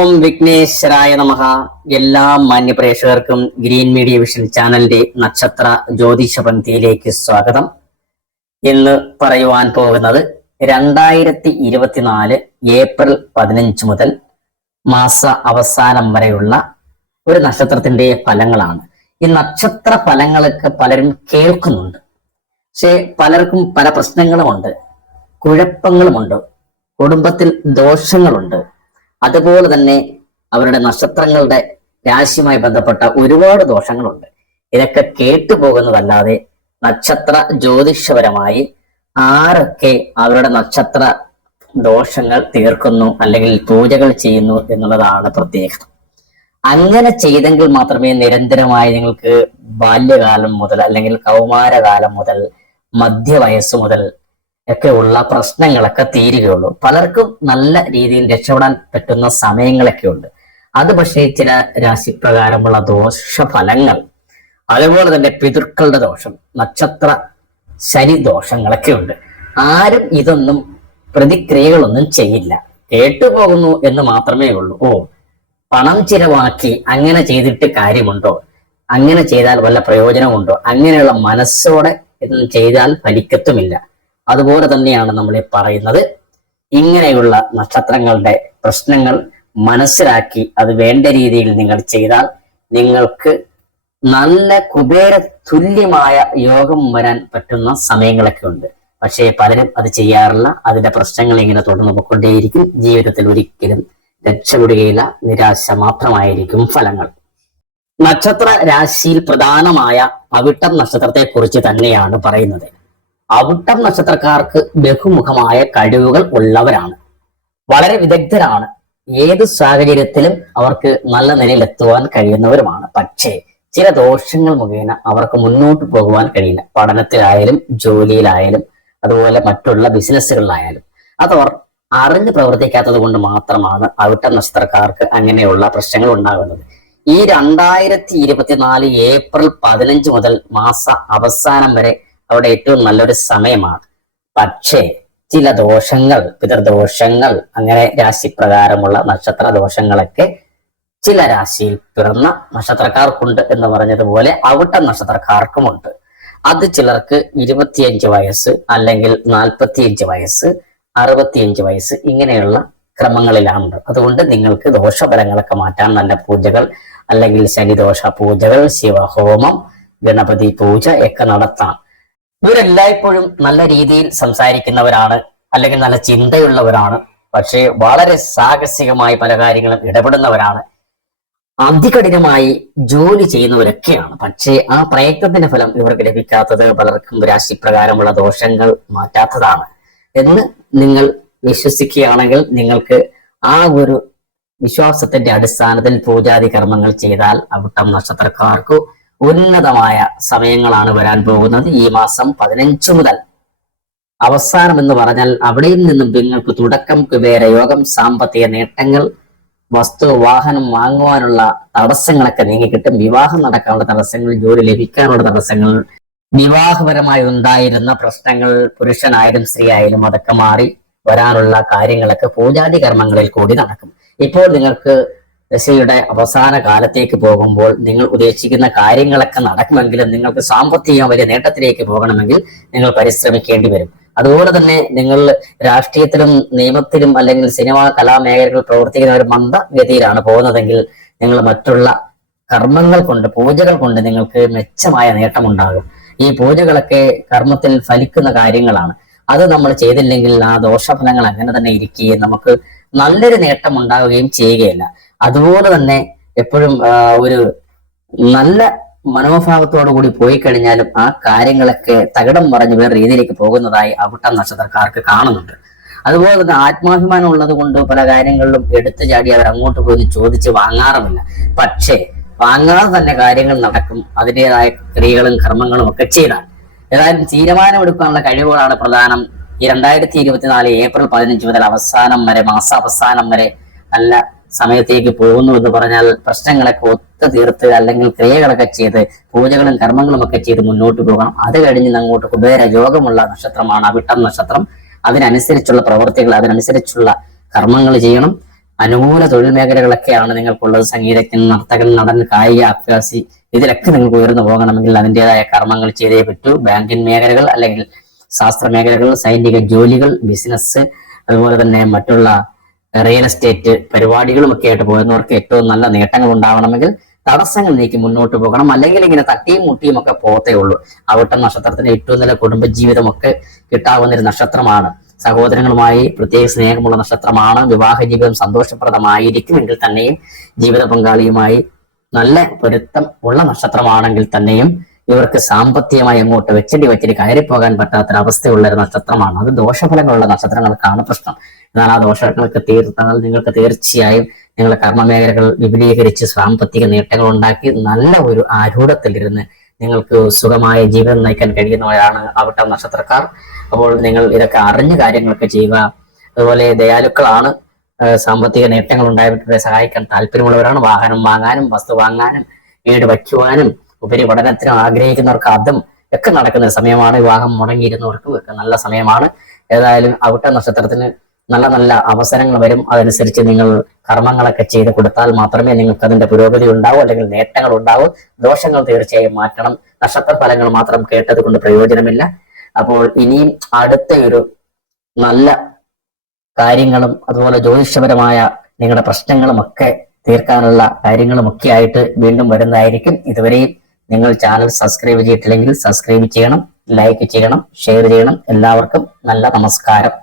ഓം വിഘ്നേശ്വരായ നമഹ എല്ലാ മാന്യപ്രേക്ഷകർക്കും green media vision ചാനലിന്റെ നക്ഷത്ര ജ്യോതിഷ പന്തിയിലേക്ക് സ്വാഗതം. ഇന്ന് പറയുവാൻ പോകുന്നത് രണ്ടായിരത്തി ഇരുപത്തിനാല് ഏപ്രിൽ പതിനഞ്ച് മുതൽ മാസ അവസാനം വരെയുള്ള ഒരു നക്ഷത്രത്തിന്റെ ഫലങ്ങളാണ്. ഈ നക്ഷത്ര ഫലങ്ങളൊക്കെ പലരും കേൾക്കുന്നുണ്ട്. പക്ഷെ പലർക്കും പല പ്രശ്നങ്ങളുമുണ്ട്. കുഴപ്പങ്ങളുമുണ്ട്. കുടുംബത്തിൽ ദോഷങ്ങളുണ്ട്. അതുപോലെ തന്നെ അവരുടെ നക്ഷത്രങ്ങളുടെ രാശിയുമായി ബന്ധപ്പെട്ട ഒരുപാട് ദോഷങ്ങളുണ്ട്. ഇതൊക്കെ കേട്ടു പോകുന്നതല്ലാതെ നക്ഷത്ര ജ്യോതിഷപരമായി ആരൊക്കെ അവരുടെ നക്ഷത്ര ദോഷങ്ങൾ തീർക്കുന്നു അല്ലെങ്കിൽ പൂജകൾ ചെയ്യുന്നു എന്നുള്ളതാണ് പ്രത്യേകത. അങ്ങനെ ചെയ്തെങ്കിൽ മാത്രമേ നിരന്തരമായി നിങ്ങൾക്ക് ബാല്യകാലം മുതൽ അല്ലെങ്കിൽ കൗമാരകാലം മുതൽ മധ്യവയസ്സു മുതൽ ഒക്കെ ഉള്ള പ്രശ്നങ്ങളൊക്കെ തീരുകയുള്ളൂ. പലർക്കും നല്ല രീതിയിൽ രക്ഷപ്പെടാൻ പറ്റുന്ന സമയങ്ങളൊക്കെ ഉണ്ട് അത് പക്ഷേ ചില രാശിപ്രകാരമുള്ള ദോഷഫലങ്ങൾ അതുപോലെ തന്നെ പിതൃക്കളുടെ ദോഷം നക്ഷത്ര ശനി ദോഷങ്ങളൊക്കെ ഉണ്ട് ആരും ഇതൊന്നും പ്രതിക്രിയകളൊന്നും ചെയ്യില്ല. കേട്ടുപോകുന്നു എന്ന് മാത്രമേ ഉള്ളൂ. ഓ പണം ചിലവാക്കി അങ്ങനെ ചെയ്തിട്ട് കാര്യമുണ്ടോ? അങ്ങനെ ചെയ്താൽ വല്ല പ്രയോജനമുണ്ടോ? അങ്ങനെയുള്ള മനസ്സോടെ ചെയ്താൽ ഫലിക്കത്തുമില്ല. അതുപോലെ തന്നെയാണ് നമ്മൾ ഈ പറയുന്നത്. ഇങ്ങനെയുള്ള നക്ഷത്രങ്ങളുടെ പ്രശ്നങ്ങൾ മനസ്സിലാക്കി അത് വേണ്ട രീതിയിൽ നിങ്ങൾ ചെയ്താൽ നിങ്ങൾക്ക് നല്ല കുബേര തുല്യമായ യോഗം വരാൻ പറ്റുന്ന സമയങ്ങളൊക്കെ ഉണ്ട്. പക്ഷേ പലരും അത് ചെയ്യാറില്ല. അതിന്റെ പ്രശ്നങ്ങൾ ഇങ്ങനെ തുടർന്നു പോയിക്കൊണ്ടേയിരിക്കും. ജീവിതത്തിൽ ഒരിക്കലും രക്ഷപ്പെടുകയില്ല. നിരാശ മാത്രമായിരിക്കും ഫലങ്ങൾ. നക്ഷത്ര രാശിയിൽ പ്രധാനമായ അവിട്ടം നക്ഷത്രത്തെ കുറിച്ച് തന്നെയാണ് പറയുന്നത്. അവിട്ടം നക്ഷത്രക്കാർക്ക് ബഹുമുഖമായ കഴിവുകൾ ഉള്ളവരാണ്. വളരെ വിദഗ്ധരാണ്. ഏത് സാഹചര്യത്തിലും അവർക്ക് നല്ല നിലയിൽ എത്തുവാൻ കഴിയുന്നവരുമാണ്. പക്ഷേ ചില ദോഷങ്ങൾ മുഖേന അവർക്ക് മുന്നോട്ട് പോകുവാൻ കഴിയില്ല. പഠനത്തിലായാലും ജോലിയിലായാലും അതുപോലെ മറ്റുള്ള ബിസിനസ്സുകളിലായാലും. അതവർ അറിഞ്ഞ് പ്രവർത്തിക്കാത്തത് കൊണ്ട് മാത്രമാണ് അവിട്ട നക്ഷത്രക്കാർക്ക് അങ്ങനെയുള്ള പ്രശ്നങ്ങൾ ഉണ്ടാകുന്നത്. ഈ രണ്ടായിരത്തി ഇരുപത്തിനാല് ഏപ്രിൽ പതിനഞ്ച് മുതൽ മാസ അവസാനം വരെ അവിടെ ഏറ്റവും നല്ലൊരു സമയമാണ്. പക്ഷേ ചില ദോഷങ്ങൾ പിതൃദോഷങ്ങൾ അങ്ങനെ രാശിപ്രകാരമുള്ള നക്ഷത്ര ദോഷങ്ങളൊക്കെ ചില രാശിയിൽ പിറന്ന നക്ഷത്രക്കാർക്കുണ്ട് എന്ന് പറഞ്ഞതുപോലെ അവിട്ട നക്ഷത്രക്കാർക്കുമുണ്ട്. അത് ചിലർക്ക് ഇരുപത്തിയഞ്ച് വയസ്സ് അല്ലെങ്കിൽ നാൽപ്പത്തിയഞ്ച് വയസ്സ് അറുപത്തിയഞ്ച് വയസ്സ് ഇങ്ങനെയുള്ള ക്രമങ്ങളിലാണ് അതുകൊണ്ട് നിങ്ങൾക്ക് ദോഷഫലങ്ങളൊക്കെ മാറ്റാൻ നല്ല പൂജകൾ അല്ലെങ്കിൽ ശനിദോഷ പൂജകൾ ശിവഹോമം ഗണപതി പൂജ ഒക്കെ നടത്താം. ഇവരെല്ലായ്പ്പോഴും നല്ല രീതിയിൽ സംസാരിക്കുന്നവരാണ് അല്ലെങ്കിൽ നല്ല ചിന്തയുള്ളവരാണ് പക്ഷേ വളരെ സാഹസികമായി പല കാര്യങ്ങളും ഇടപെടുന്നവരാണ്. അതികഠിനമായി ജോലി ചെയ്യുന്നവരൊക്കെയാണ്. പക്ഷേ ആ പ്രയത്നത്തിന്റെ ഫലം ഇവർക്ക് ലഭിക്കാത്തത് പലർക്കും രാശിപ്രകാരമുള്ള ദോഷങ്ങൾ മാറ്റാത്തതാണ്. എന്ന് നിങ്ങൾ വിശ്വസിക്കുകയാണെങ്കിൽ നിങ്ങൾക്ക് ആ ഒരു വിശ്വാസത്തിന്റെ അടിസ്ഥാനത്തിൽ പൂജാതി കർമ്മങ്ങൾ ചെയ്താൽ അവിട്ടം നക്ഷത്രക്കാർക്ക് ഉന്നതമായ സമയങ്ങളാണ് വരാൻ പോകുന്നത്. ഈ മാസം പതിനഞ്ച് മുതൽ. അവസാനം എന്ന് പറഞ്ഞാൽ അവിടെയും നിന്നും നിങ്ങൾക്ക് തുടക്കം കുബേര യോഗം സാമ്പത്തിക നേട്ടങ്ങൾ വസ്തു വാഹനം വാങ്ങുവാനുള്ള തടസ്സങ്ങളൊക്കെ നീങ്ങിക്കിട്ടും വിവാഹം നടക്കാനുള്ള തടസ്സങ്ങൾ ജോലി ലഭിക്കാനുള്ള തടസ്സങ്ങൾ വിവാഹപരമായി ഉണ്ടായിരുന്ന പ്രശ്നങ്ങൾ പുരുഷനായാലും സ്ത്രീ ആയാലും അതൊക്കെ മാറി വരാനുള്ള കാര്യങ്ങളൊക്കെ പൂജാതി കർമ്മങ്ങളിൽ കൂടി നടക്കും. ഇപ്പോൾ നിങ്ങൾക്ക് ദശയുടെ അവസാന കാലത്തേക്ക് പോകുമ്പോൾ നിങ്ങൾ ഉദ്ദേശിക്കുന്ന കാര്യങ്ങളൊക്കെ നടക്കുമെങ്കിലും നിങ്ങൾക്ക് സാമ്പത്തിക വലിയ നേട്ടത്തിലേക്ക് പോകണമെങ്കിൽ നിങ്ങൾ പരിശ്രമിക്കേണ്ടി വരും. അതുപോലെ തന്നെ നിങ്ങൾ രാഷ്ട്രീയത്തിലും നിയമത്തിലും അല്ലെങ്കിൽ സിനിമാ കലാമേഖലകളിൽ പ്രവർത്തിക്കുന്ന ഒരു മന്ദഗതിയിലാണ് പോകുന്നതെങ്കിൽ നിങ്ങൾ മറ്റുള്ള കർമ്മങ്ങൾ കൊണ്ട് പൂജകൾ കൊണ്ട് നിങ്ങൾക്ക് മെച്ചമായ നേട്ടമുണ്ടാകും. ഈ പൂജകളൊക്കെ കർമ്മത്തിൽ ഫലിക്കുന്ന കാര്യങ്ങളാണ്. അത് നമ്മൾ ചെയ്തില്ലെങ്കിൽ ആ ദോഷഫലങ്ങൾ അങ്ങനെ തന്നെ ഇരിക്കുകയും നമുക്ക് നല്ലൊരു നേട്ടം ഉണ്ടാവുകയും ചെയ്യുകയില്ല. അതുപോലെ തന്നെ എപ്പോഴും ഒരു നല്ല മനോഭാവത്തോടു കൂടി പോയി കഴിഞ്ഞാലും ആ കാര്യങ്ങളൊക്കെ തകിടം മറിഞ്ഞ് വേറെ രീതിയിലേക്ക് പോകുന്നതായി അവിട്ടം നക്ഷത്രക്കാർക്ക് കാണുന്നുണ്ട്. അതുപോലെ തന്നെ ആത്മാഭിമാനം ഉള്ളത് കൊണ്ട് പല കാര്യങ്ങളിലും എടുത്തു ചാടി അവർ അങ്ങോട്ട് പോയി ചോദിച്ച് വാങ്ങാറുമില്ല. പക്ഷേ വാങ്ങാതെ തന്നെ കാര്യങ്ങൾ നടക്കും. അതിന്റെതായ ക്രിയകളും കർമ്മങ്ങളും ഒക്കെ ചെയ്താൽ. ഏതായാലും തീരുമാനമെടുക്കാനുള്ള കഴിവുകളാണ് പ്രധാനം. ഈ രണ്ടായിരത്തി ഇരുപത്തിനാല് ഏപ്രിൽ പതിനഞ്ച് മുതൽ അവസാനം വരെ മാസാവസാനം വരെ നല്ല സമയത്തേക്ക് പോകുന്നു എന്ന് പറഞ്ഞാൽ പ്രശ്നങ്ങളൊക്കെ ഒത്തു തീർത്ത് അല്ലെങ്കിൽ ക്രിയകളൊക്കെ ചെയ്ത് പൂജകളും കർമ്മങ്ങളും ഒക്കെ ചെയ്ത് മുന്നോട്ട് പോകണം. അത് കഴിഞ്ഞ് അങ്ങോട്ട് കുബേര യോഗമുള്ള നക്ഷത്രമാണ് അവിട്ടം നക്ഷത്രം. അതിനനുസരിച്ചുള്ള പ്രവർത്തികൾ അതിനനുസരിച്ചുള്ള കർമ്മങ്ങൾ ചെയ്യണം. അനുകൂല തൊഴിൽ മേഖലകളൊക്കെയാണ് നിങ്ങൾക്കുള്ളത്. സംഗീതജ്ഞൻ നർത്തകൻ നടൻ കായിക അഭ്യാസി ഇതിലൊക്കെ നിങ്ങൾക്ക് ഉയർന്നു പോകണമെങ്കിൽ അതിന്റെതായ കർമ്മങ്ങൾ ചെയ്തേ പറ്റൂ. ബാങ്കിങ് മേഖലകൾ അല്ലെങ്കിൽ ശാസ്ത്ര മേഖലകൾ സൈനിക ജോലികൾ ബിസിനസ് അതുപോലെ തന്നെ മറ്റുള്ള റിയൽ എസ്റ്റേറ്റ് പരിപാടികളും ഒക്കെ ആയിട്ട് പോകുന്നവർക്ക് ഏറ്റവും നല്ല നേട്ടങ്ങൾ ഉണ്ടാവണമെങ്കിൽ തടസ്സങ്ങൾ നീക്കി മുന്നോട്ട് പോകണം. അല്ലെങ്കിൽ ഇങ്ങനെ തട്ടിയും മുട്ടിയും ഒക്കെ പോകത്തേ ഉള്ളൂ. അവിട്ട നക്ഷത്രത്തിന് ഏറ്റവും നല്ല കുടുംബജീവിതമൊക്കെ കിട്ടാവുന്ന ഒരു നക്ഷത്രമാണ്. സഹോദരങ്ങളുമായി പ്രത്യേക സ്നേഹമുള്ള നക്ഷത്രമാണ്. വിവാഹ ജീവിതം സന്തോഷപ്രദമായിരിക്കുമെങ്കിൽ തന്നെയും ജീവിത പങ്കാളിയുമായി നല്ല പൊരുത്തം ഉള്ള നക്ഷത്രമാണെങ്കിൽ തന്നെയും ഇവർക്ക് സാമ്പത്തികമായി അങ്ങോട്ട് വെച്ചടി വെച്ചടി കയറിപ്പോകാൻ പറ്റാത്തൊരവസ്ഥയുള്ള ഒരു നക്ഷത്രമാണ്. അത് ദോഷഫലങ്ങളുള്ള നക്ഷത്രങ്ങൾക്കാണ് പ്രശ്നം. എന്നാൽ ആ ദോഷങ്ങൾക്ക് തീർത്താൽ നിങ്ങൾക്ക് തീർച്ചയായും നിങ്ങളുടെ കർമ്മമേഖലകൾ വിപുലീകരിച്ച് സാമ്പത്തിക നേട്ടങ്ങൾ ഉണ്ടാക്കി നല്ല ഒരു ആരൂഢത്തിലിരുന്ന് നിങ്ങൾക്ക് സുഖമായ ജീവിതം നയിക്കാൻ കഴിയുന്നവരാണ് അവിട്ട നക്ഷത്രക്കാർ. അപ്പോൾ നിങ്ങൾ ഇതൊക്കെ അറിഞ്ഞ കാര്യങ്ങളൊക്കെ ചെയ്യുക. അതുപോലെ ദയാലുക്കളാണ്. സാമ്പത്തിക നേട്ടങ്ങൾ ഉണ്ടായവരെ സഹായിക്കാൻ താല്പര്യമുള്ളവരാണ്. വാഹനം വാങ്ങാനും വസ്തു വാങ്ങാനും വീട് വയ്ക്കുവാനും ഉപരി പഠനത്തിനും ആഗ്രഹിക്കുന്നവർക്ക് അതും ഒക്കെ നടക്കുന്ന സമയമാണ്. വിവാഹം മുടങ്ങിയിരുന്നവർക്കും ഒക്കെ നല്ല സമയമാണ്. ഏതായാലും അവിട്ട നക്ഷത്രത്തിന് നല്ല നല്ല അവസരങ്ങൾ വരും. അതനുസരിച്ച് നിങ്ങൾ കർമ്മങ്ങളൊക്കെ ചെയ്ത് കൊടുത്താൽ മാത്രമേ നിങ്ങൾക്ക് അതിന്റെ പുരോഗതി ഉണ്ടാവൂ അല്ലെങ്കിൽ നേട്ടങ്ങൾ ഉണ്ടാവൂ. ദോഷങ്ങൾ തീർച്ചയായും മാറ്റണം. നക്ഷത്ര ഫലങ്ങൾ മാത്രം കേട്ടത് കൊണ്ട് പ്രയോജനമില്ല. അപ്പോൾ ഇനിയും അടുത്ത ഒരു നല്ല കാര്യങ്ങളും അതുപോലെ ജ്യോതിഷപരമായ നിങ്ങളുടെ പ്രശ്നങ്ങളും ഒക്കെ തീർക്കാനുള്ള കാര്യങ്ങളും ഒക്കെ ആയിട്ട് വീണ്ടും വരുന്നതായിരിക്കും. ഇതുവരെയും നിങ്ങൾ ചാനൽ സബ്സ്ക്രൈബ് ചെയ്തിട്ടില്ലെങ്കിൽ സബ്സ്ക്രൈബ് ചെയ്യണം ലൈക്ക് ചെയ്യണം ഷെയർ ചെയ്യണം. എല്ലാവർക്കും നല്ല നമസ്കാരം.